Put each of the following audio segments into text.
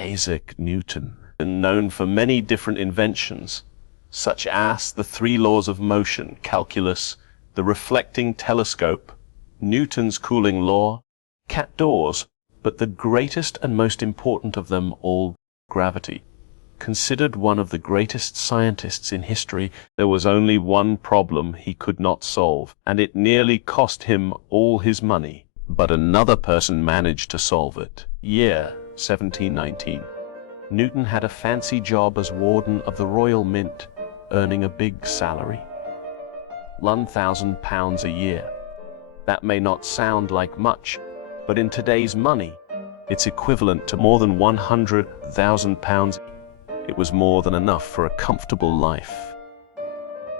Isaac Newton, known for many different inventions, such as the three laws of motion, calculus, the reflecting telescope, Newton's cooling law, cat doors, but the greatest and most important of them all, gravity. Considered one of the greatest scientists in history, there was only one problem he could not solve, and it nearly cost him all his money. But another person managed to solve it. Year 1719. Newton had a fancy job as warden of the Royal Mint, earning a big salary. £1,000 a year. That may not sound like much, but in today's money, it's equivalent to more than £100,000. It was more than enough for a comfortable life.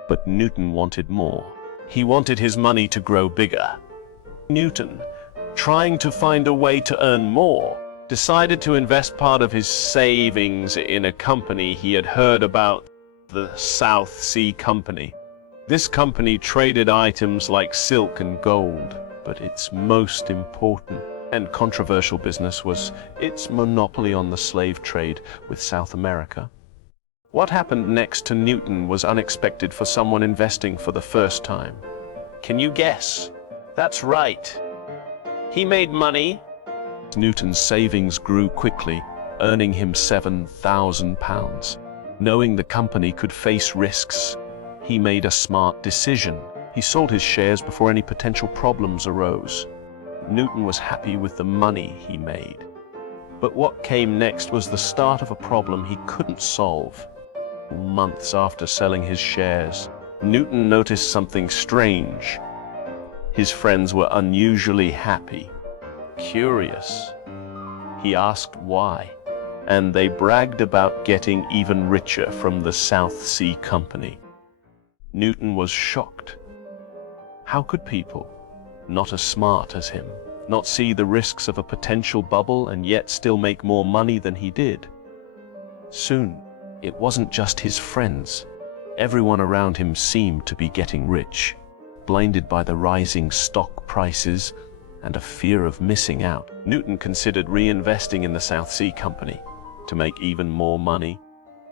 But Newton wanted more. He wanted his money to grow bigger. Newton, trying to find a way to earn more, decided to invest part of his savings in a company he had heard about, the South Sea Company. This company traded items like silk and gold, but its most important and controversial business was its monopoly on the slave trade with South America. What happened next to Newton was unexpected for someone investing for the first time. Can you guess? That's right. He made money. Newton's savings grew quickly, earning him £7,000. Knowing the company could face risks, he made a smart decision. He sold his shares before any potential problems arose. Newton was happy with the money he made. But what came next was the start of a problem he couldn't solve. Months after selling his shares, Newton noticed something strange. His friends were unusually happy. Curious. He asked why, and they bragged about getting even richer from the South Sea Company. Newton was shocked. How could people, not as smart as him, not see the risks of a potential bubble and yet still make more money than he did? Soon, it wasn't just his friends. Everyone around him seemed to be getting rich, blinded by the rising stock prices and a fear of missing out. Newton considered reinvesting in the South Sea Company to make even more money.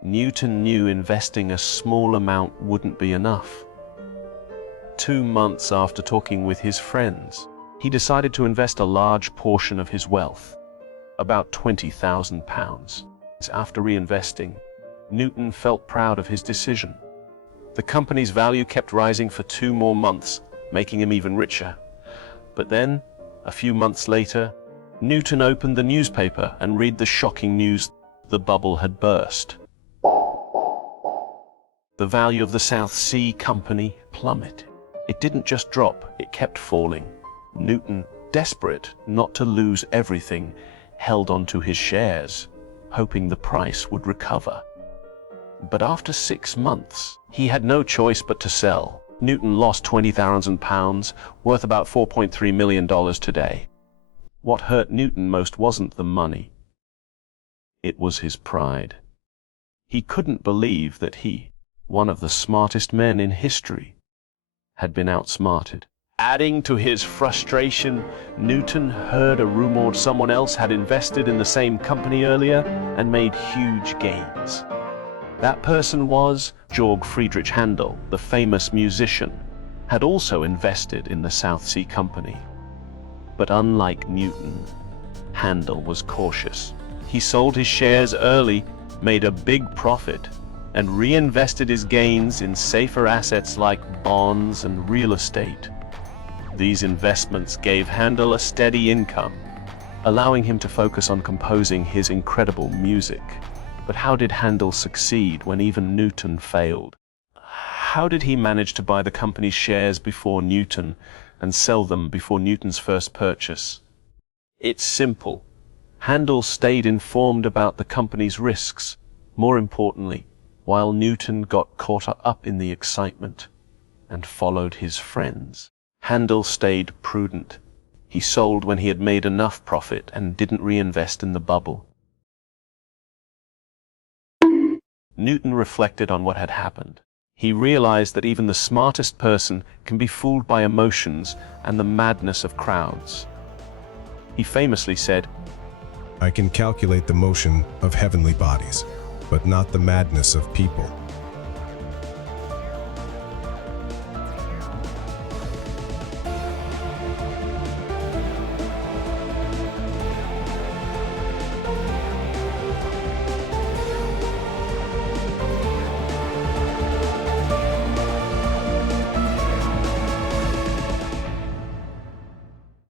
Newton knew investing a small amount wouldn't be enough. 2 months after talking with his friends, he decided to invest a large portion of his wealth, about £20,000. After reinvesting, Newton felt proud of his decision. The company's value kept rising for 2 more months, making him even richer. But then, a few months later, Newton opened the newspaper and read the shocking news: the bubble had burst. The value of the South Sea Company plummeted. It didn't just drop, it kept falling. Newton, desperate not to lose everything, held onto his shares, hoping the price would recover. But after 6 months, he had no choice but to sell. Newton lost £20,000, worth about $4.3 million today. What hurt Newton most wasn't the money. It was his pride. He couldn't believe that he, one of the smartest men in history, had been outsmarted. Adding to his frustration, Newton heard a rumor someone else had invested in the same company earlier and made huge gains. That person was Georg Friedrich Handel, the famous musician, had also invested in the South Sea Company. But unlike Newton, Handel was cautious. He sold his shares early, made a big profit, and reinvested his gains in safer assets like bonds and real estate. These investments gave Handel a steady income, allowing him to focus on composing his incredible music. But how did Handel succeed when even Newton failed? How did he manage to buy the company's shares before Newton and sell them before Newton's first purchase? It's simple. Handel stayed informed about the company's risks. More importantly, while Newton got caught up in the excitement and followed his friends, Handel stayed prudent. He sold when he had made enough profit and didn't reinvest in the bubble. Newton reflected on what had happened. He realized that even the smartest person can be fooled by emotions and the madness of crowds. He famously said, I can calculate the motion of heavenly bodies, but not the madness of people.